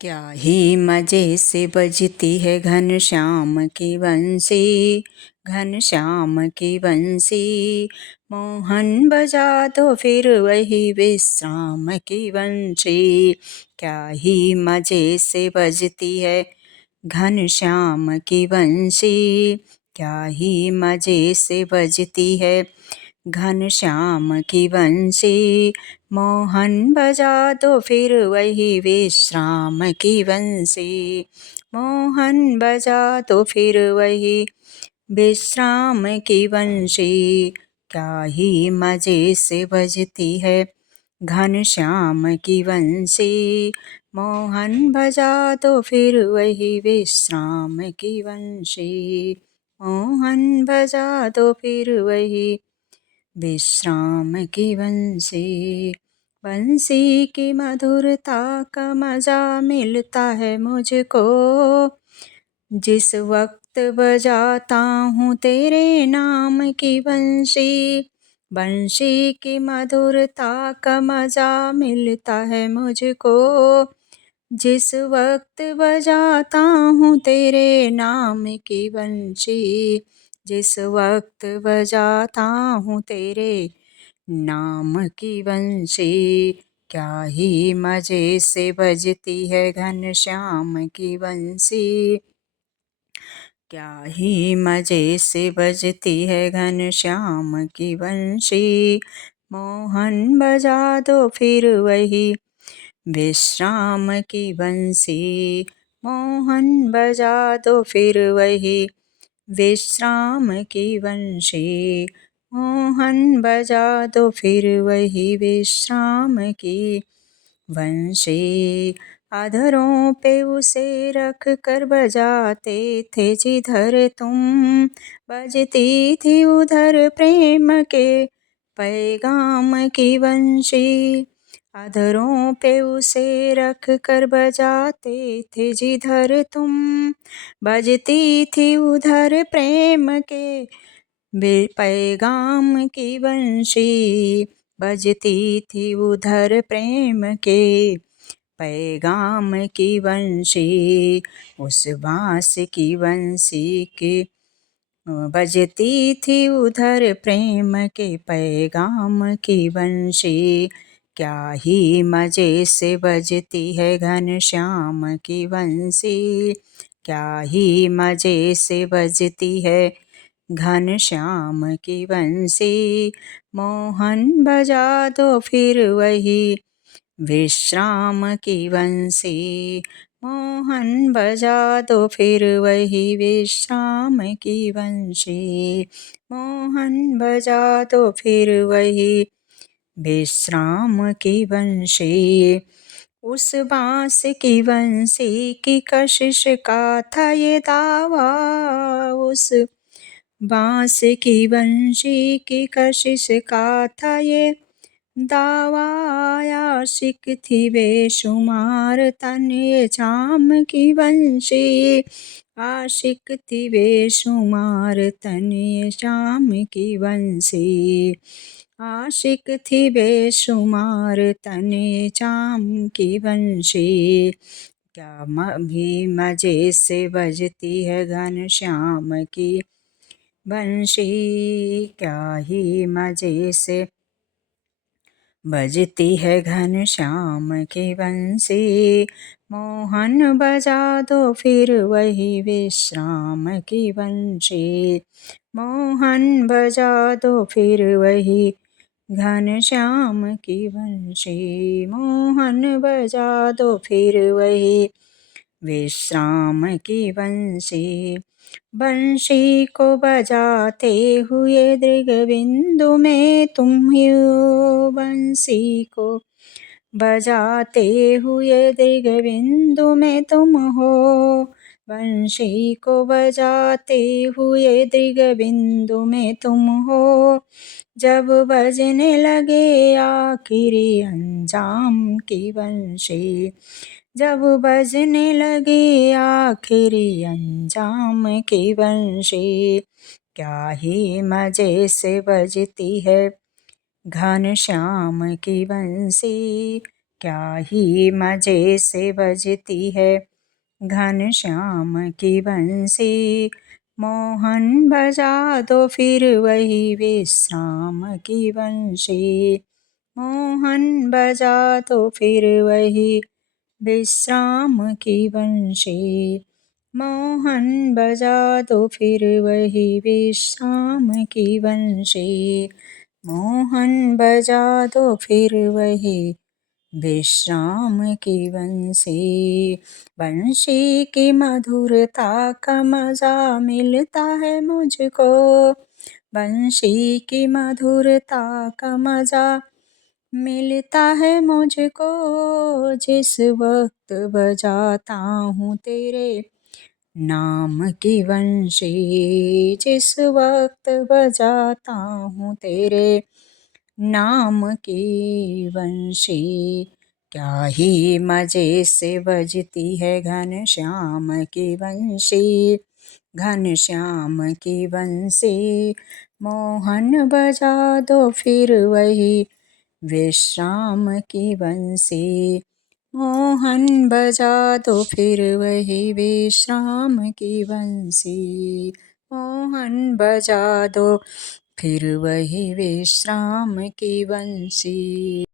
क्या ही मजे से बजती है घनश्याम की बंसी, घनश्याम की बंसी। मोहन बजा दो फिर वही विश्राम की बंसी। क्या ही मजे से बजती है घनश्याम की बंसी, क्या ही मजे से बजती है घनश्याम की बंसी। मोहन बजा दो फिर वही विश्राम की बंसी, मोहन बजा दो फिर वही विश्राम की बंसी। क्या ही मजे से बजती है घनश्याम की बंसी, मोहन बजा दो फिर वही विश्राम की बंसी, मोहन बजा दो फिर वही विश्राम की बंसी। बंसी की मधुरता का मजा मिलता है मुझको, जिस वक्त बजाता हूँ तेरे नाम की बंसी। बंसी की मधुरता का मजा मिलता है मुझको, जिस वक्त बजाता हूँ तेरे नाम की बंसी, जिस वक्त बजाता हूँ तेरे नाम की बंसी। क्या ही मजे से बजती है घनश्याम की बंसी, क्या ही मजे से बजती है घनश्याम की बंसी। मोहन बजा दो फिर वही विश्राम की बंसी, मोहन बजा दो फिर वही विश्राम की बंसी, मोहन बजा दो फिर वही विश्राम की बंसी। अधरों पे उसे रख कर बजाते थे जिधर तुम, बजती थी उधर प्रेम के पैगाम की बंसी। अधरों पे उसे रख कर बजाते थे जिधर तुम, बजती थी उधर प्रेम के पैगाम की बंसी, बजती थी उधर प्रेम के पैगाम की बंसी। उस बांस की बंसी की बजती थी उधर प्रेम के पैगाम की बंसी। क्या ही मजे से बजती है घनश्याम की बंसी, क्या ही मजे से बजती है घनश्याम की बंसी। मोहन बजा दो फिर वही विश्राम की बंसी, मोहन बजा दो फिर वही विश्राम की बंसी, मोहन बजा दो फिर वही विश्राम की बंसी। उस बांस की बंसी की कशिश का था ये दावा, उस बांस की बंसी की कशिश का था ये दावा। आशिक थी बेशुमार तन ये चाम की बंसी, आशिक थी बेशुमार तन ये चाम की बंसी, आशिक थी बेशुमार तन ये चाम की बंसी। क्या भी मजे से बजती है घनश्याम की बंसी, क्या ही मजे से बजती है घनश्याम की बंसी। मोहन बजा दो फिर वही विश्राम की बंसी, मोहन बजा दो फिर वही घनश्याम की बंसी, मोहन बजा दो फिर वही विश्राम की बंसी। बंशी को बजाते हुए दृगबिंदु में तुम ही हो, बंसी को बजाते हुए दृगबिंदु में तुम हो, बंशी को बजाते हुए दृगबिंदु में तुम हो। जब बजने लगे आखिरी अंजाम की बंशी, जब बजने लगी आखिरी अंजाम की बंशी। क्या ही मजे से बजती है घनश्याम की बंसी, क्या ही मजे से बजती है घनश्याम की बंसी। मोहन बजा दो फिर वही विश्राम की बंशी। मोहन बजा दो फिर वही विश्राम की बंशी। मोहन बजा दो फिर वही विश्राम की बंशी। मोहन बजा दो फिर वही विश्राम की बंसी। बंशी की मधुरता का मजा मिलता है मुझको। बंशी की मधुरता का मजा मिलता है मुझको। जिस वक्त बजाता हूँ तेरे नाम की बंशी। जिस वक्त बजाता हूँ तेरे नाम की बंशी। क्या ही मजे से बजती है घनश्याम की बंशी। घनश्याम की बंसी। मोहन बजा दो फिर वही विश्राम की बंसी। मोहन बजा दो फिर वही विश्राम की बंसी। मोहन बजा दो फिर वही विश्राम की बंसी।